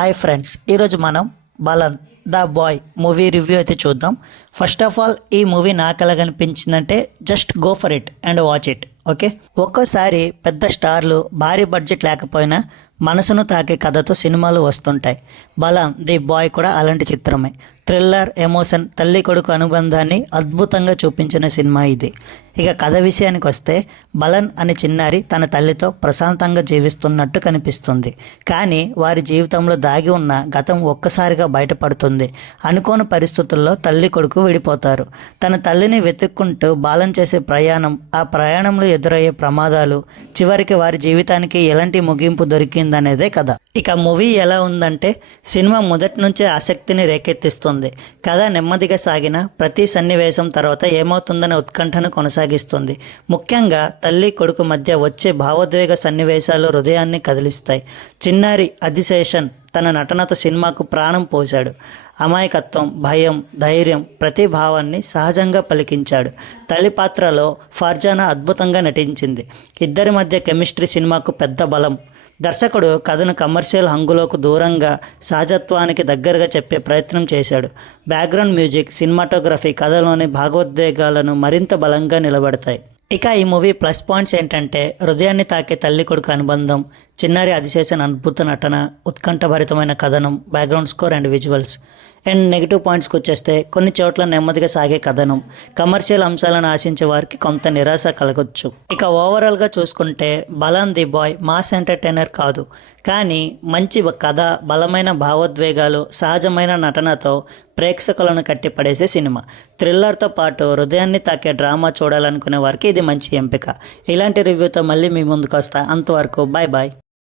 Hi friends, ఈరోజు మనం Balan the boy movie review అయితే చూద్దాం. ఫస్ట్ ఆఫ్ ఆల్ ఈ మూవీ నాకు ఎలాగనిపించిందంటే just go for it and watch it. Okay, ఒక్కోసారి పెద్ద స్టార్లు భారీ బడ్జెట్ లేకపోయినా మనసును తాకే కథతో సినిమాలు వస్తుంటాయి. బలన్ ది బాయ్ కూడా అలాంటి చిత్రమే. థ్రిల్లర్, ఎమోషన్, తల్లి కొడుకు అనుబంధాన్ని అద్భుతంగా చూపించిన సినిమా ఇది. ఇక కథ విషయానికి వస్తే, బలన్ అనే చిన్నారి తన తల్లితో ప్రశాంతంగా జీవిస్తున్నట్టు కనిపిస్తుంది. కానీ వారి జీవితంలో దాగి ఉన్న గతం ఒక్కసారిగా బయటపడుతుంది. అనుకోని పరిస్థితుల్లో తల్లి కొడుకు విడిపోతారు. తన తల్లిని వెతుక్కుంటూ బాలన్ చేసే ప్రయాణం, ఆ ప్రయాణంలో ఎదురయ్యే ప్రమాదాలు, చివరికి వారి జీవితానికి ఎలాంటి ముగింపు దొరికిందనేదే కథ. ఇక మూవీ ఎలా ఉందంటే, సినిమా మొదటి నుంచే ఆసక్తిని రేకెత్తిస్తుంది. కథ నెమ్మదిగా సాగిన ప్రతి సన్నివేశం తర్వాత ఏమవుతుందనే ఉత్కంఠను కొనసాగిస్తుంది. ముఖ్యంగా తల్లి కొడుకు మధ్య వచ్చే భావోద్వేగ సన్నివేశాలు హృదయాన్ని కదిలిస్తాయి. చిన్నారి అధిశేషన్ తన నటనతో సినిమాకు ప్రాణం పోశాడు. అమాయకత్వం, భయం, ధైర్యం, ప్రతి భావాన్ని సహజంగా పలికించాడు. తల్లి పాత్రలో ఫర్జానా అద్భుతంగా నటించింది. ఇద్దరి మధ్య కెమిస్ట్రీ సినిమాకు పెద్ద బలం. దర్శకుడు కథను కమర్షియల్ హంగులకు దూరంగా సహజత్వానికి దగ్గరగా చెప్పే ప్రయత్నం చేశాడు. బ్యాక్గ్రౌండ్ మ్యూజిక్, సినిమాటోగ్రఫీ కథలోని భాగోద్వేగాలను మరింత బలంగా నిలబెడతాయి. ఇక ఈ మూవీ ప్లస్ పాయింట్స్ ఏంటంటే, హృదయాన్ని తాకే తల్లి కొడుకు అనుబంధం, చిన్నారి అధిశేషన్ అద్భుత నటన, ఉత్కంఠభరితమైన కథనం, background score and visuals. And negative పాయింట్స్కి వచ్చేస్తే, కొన్ని చోట్ల నెమ్మదిగా సాగే కథనం, కమర్షియల్ అంశాలను ఆశించే వారికి కొంత నిరాశ కలగొచ్చు. ఇక ఓవరాల్గా చూసుకుంటే బలన్ ది బాయ్ మాస్ ఎంటర్టైనర్ కాదు, కానీ మంచి కథ, బలమైన భావోద్వేగాలు, సహజమైన నటనతో ప్రేక్షకులను కట్టిపడేసే సినిమా. థ్రిల్లర్తో పాటు హృదయాన్ని తాకే డ్రామా చూడాలనుకునే వారికి ఇది మంచి ఎంపిక. ఇలాంటి రివ్యూతో మళ్ళీ మీ ముందుకు వస్తా. అంతవరకు బాయ్ బాయ్.